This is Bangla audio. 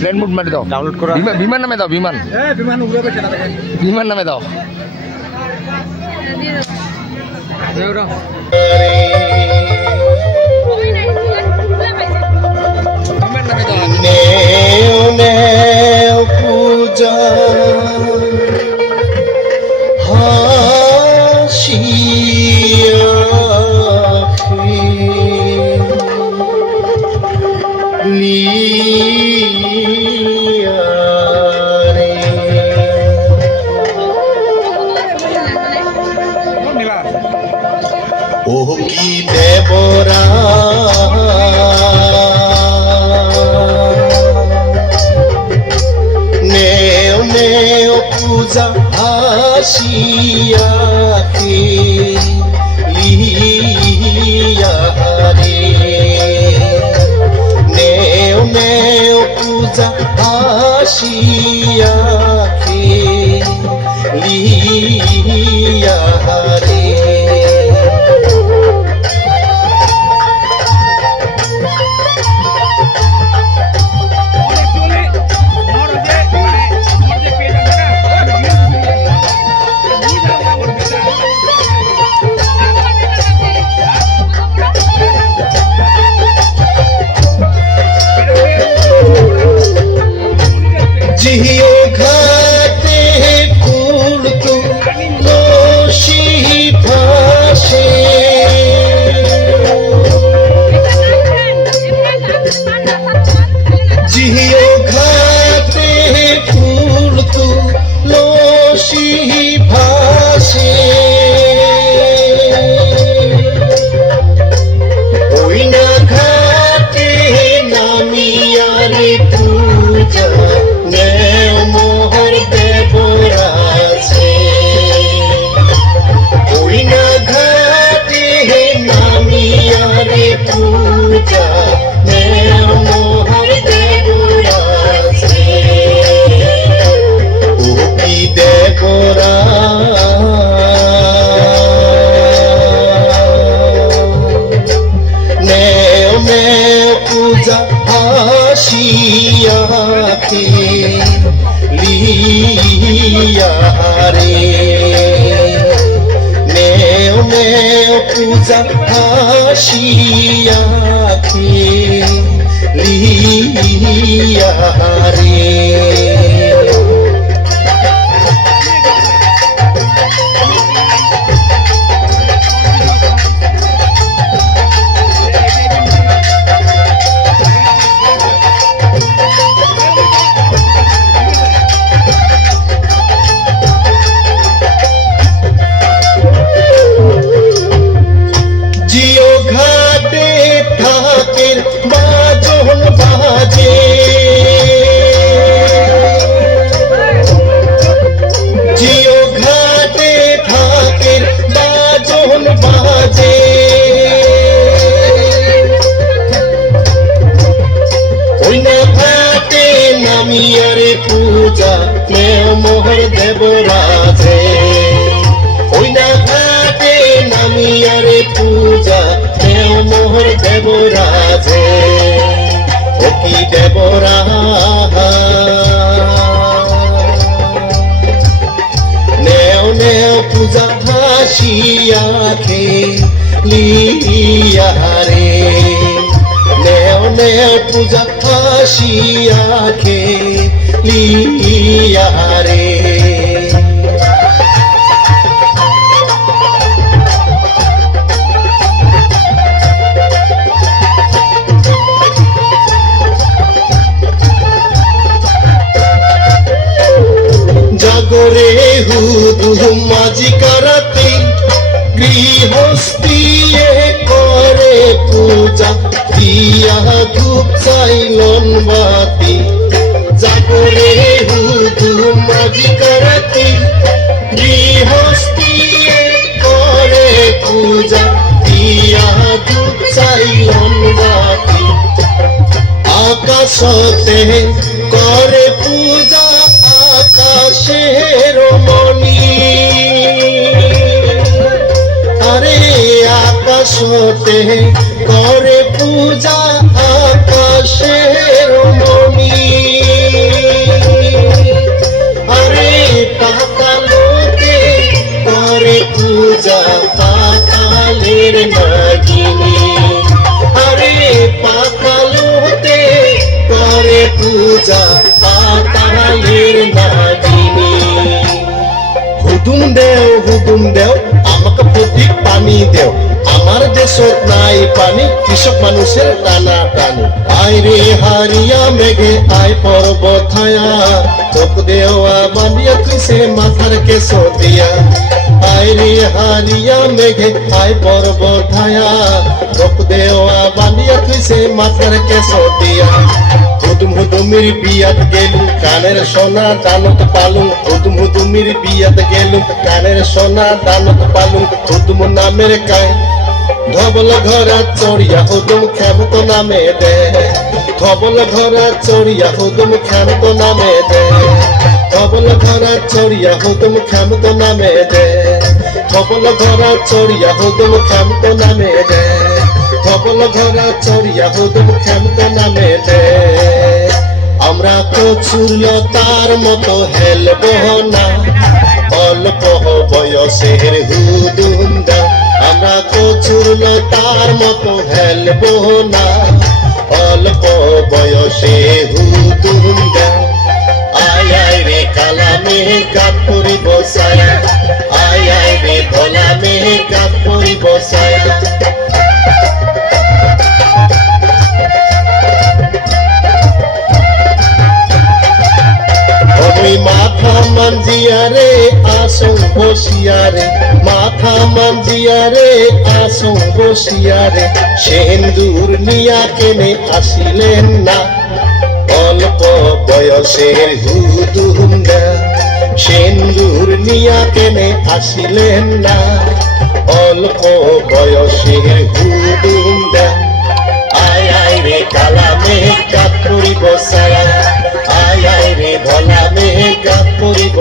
প্লেন মুড মারি দাও। ডাউনলোড করা বিমান নামে দাও বিমান। বিমান নামে দাও। দিয়ে দাও পূজা আসিয়াকে de rio. পূজা আসিয়াকে লিয়া রে নেও নেও পূজা আসিয়াকে লিয়া নামিয়ারে পূজা মেয় মোহর দেবরাজে। ওই না ঘাটে নামিয়ারে পূজা দেও মোহর দেবরাজে। ও কি দেবরা নেও নেও পূজা হাসিয়াখে লিয়া রে নেও নেও পূজা হাসিয়াখে লিয়া রে জাগরে হুদু মাঝি কারাতে গৃহস্থী করে পূজা দিয়া ধূপ চাইলন বাতি আকাশের মণি। আরে আকাশ হতে করে পূজা আকাশের দেও, হুকুম দেও, আমাকে প্রতি পানি দেও। আমার দেশত নাই পানি কৃষক মানুষের টানা টানি। আই রে হারিয়া মেঘে, আয় পর্বত ছায়া চোখ দেওয়া বানিয়া তুই সে মাথার কেশ দিয়া। আই রে হারিয়া মেঘে, আয় পর্বত ছায়া চোখ দেওয়া বানিয়া তুই সে মাথার কেশ দিয়া। হুদুম হুদুমির বিয়াত গেলু, কানের সোনা দানত পালুম হুদুম হুদুমির বিয়াত গেলু, কানের সোনা দানত পালুম হুদুম নামের কায়, ধবল ঘরা চড়িয়া হুদুম খেমত নামে দে। ধবল ঘরা চড়িয়া হুদুম খেমত নামে দে। ধবল ঘরা চড়িয়া হুদুম খেমত নামে দে। ধবল ঘরা চড়িয়া হুদুম খেমত নামে দে। ধবল ঘরা চড়িয়া হুদুম খেমত নামে দে। আমরা প্রচুর লতার মতো হেলব না। অল্প বয়সের হুদুন্দা। আমরা প্রচুর লতার মতো হেলব না। অল্প বয়সে হুদুন্দা। কালা মেহে কাপ করি বসায়। আয় আয় রে ভোলা মেহে কাপ করি বসায়। আমি মাথা মানজিয়ারে আসো বসিয়ারে মাথা মানজিয়ারে আসো বসিয়ারে সেন্দুর নিয়া কেনে আসিলেন না? অল্প বয়সের হুদুন্দা সেন্দুর নিয়া কেনে আসিলেন না। অল্প বয়সের হুদুন্দা আয় আয় রে কালা মেঘ কাপ করিব সারা আয় আয় রে ধলা মেঘ কাপ করিব